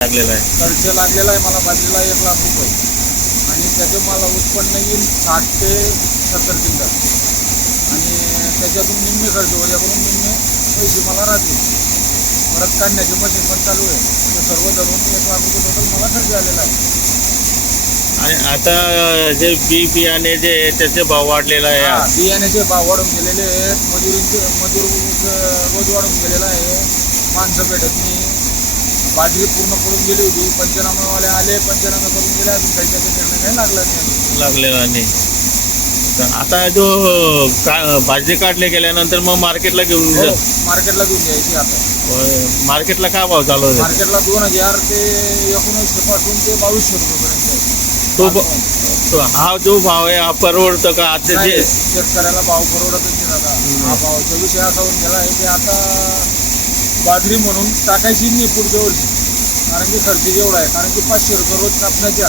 लागलेला आहे? खर्च लागलेला आहे मला बाजरीला 1,00,000 रुपये आणि त्याचं मला उत्पन्न येईल 60 ते 70 क्विंटल आणि त्याच्यातून निम्मे खर्च वजाकडून निम्मे पैसे मला राहतील. परत काढण्याचे मशीन पण चालू आहे. ते सर्व धरून 1,00,000 रुपये टोटल मला खर्च आलेला आहे. आणि आता जे बियाणे जे त्याचे भाव वाढलेला आहे. बियाण्याचे भाव वाढून गेलेले आहेत. मजूर रोज वाढून गेलेला आहे. माणसं भेटत नाही. बाजरी पूर्ण करून गेली होती. पंचनामेवाले आले, पंचनामे करून गेले. अजून काही त्याचा निर्णय काही लागलेला नाही. आता जो बाजरी काढले गेल्यानंतर मग मार्केटला घेऊन मार्केटला घेऊन जायची. आता मार्केटला काय भाव चालू आहे? मार्केटला 2,000 ते 1900 पासून ते 2,200 रुपयेपर्यंत आहे. हा जो भाव आहे हा परवडतं का? आता जे शेतकऱ्याला भाव परवडतच नाही दादा. हा भावाचा विषय असा होऊन गेला आहे की आता बाजरी म्हणून टाकायची नाही पुढच्या वर्षी. कारण की खर्च जेवढा आहे. कारण की 500 रुपये रोज कापण्याच्या,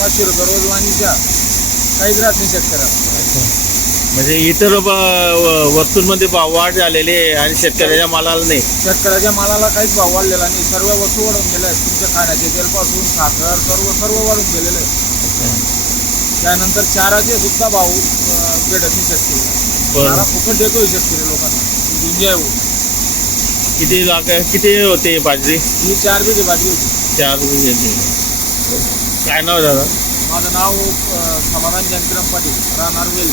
500 रुपये रोज वाणीच्या काहीच राहत नाही शेतकऱ्याला. म्हणजे इतर वस्तूंमध्ये भाव वाढ झालेली आहे आणि शेतकऱ्याच्या मालाला नाही. शेतकऱ्याच्या मालाला काहीच भाव वाढलेला नाही. सर्व वस्तू वाढून गेल्या आहेत. तुमच्या खाण्याचे तेलपासून साखर सर्व वाढून गेलेलं आहे. त्यानंतर चाराचे सुद्धा भाव भेटत नाही शेतकरी. चारा फुकट देतोय शेतकरी लोकांना. गुंजाय किती होते बाजरी? ही 4 बिघे बाजरी होती. 4 बिघे. काय नाव दादा? माझं नाव समाधान जानकीराम पाटील, राहणार वेल.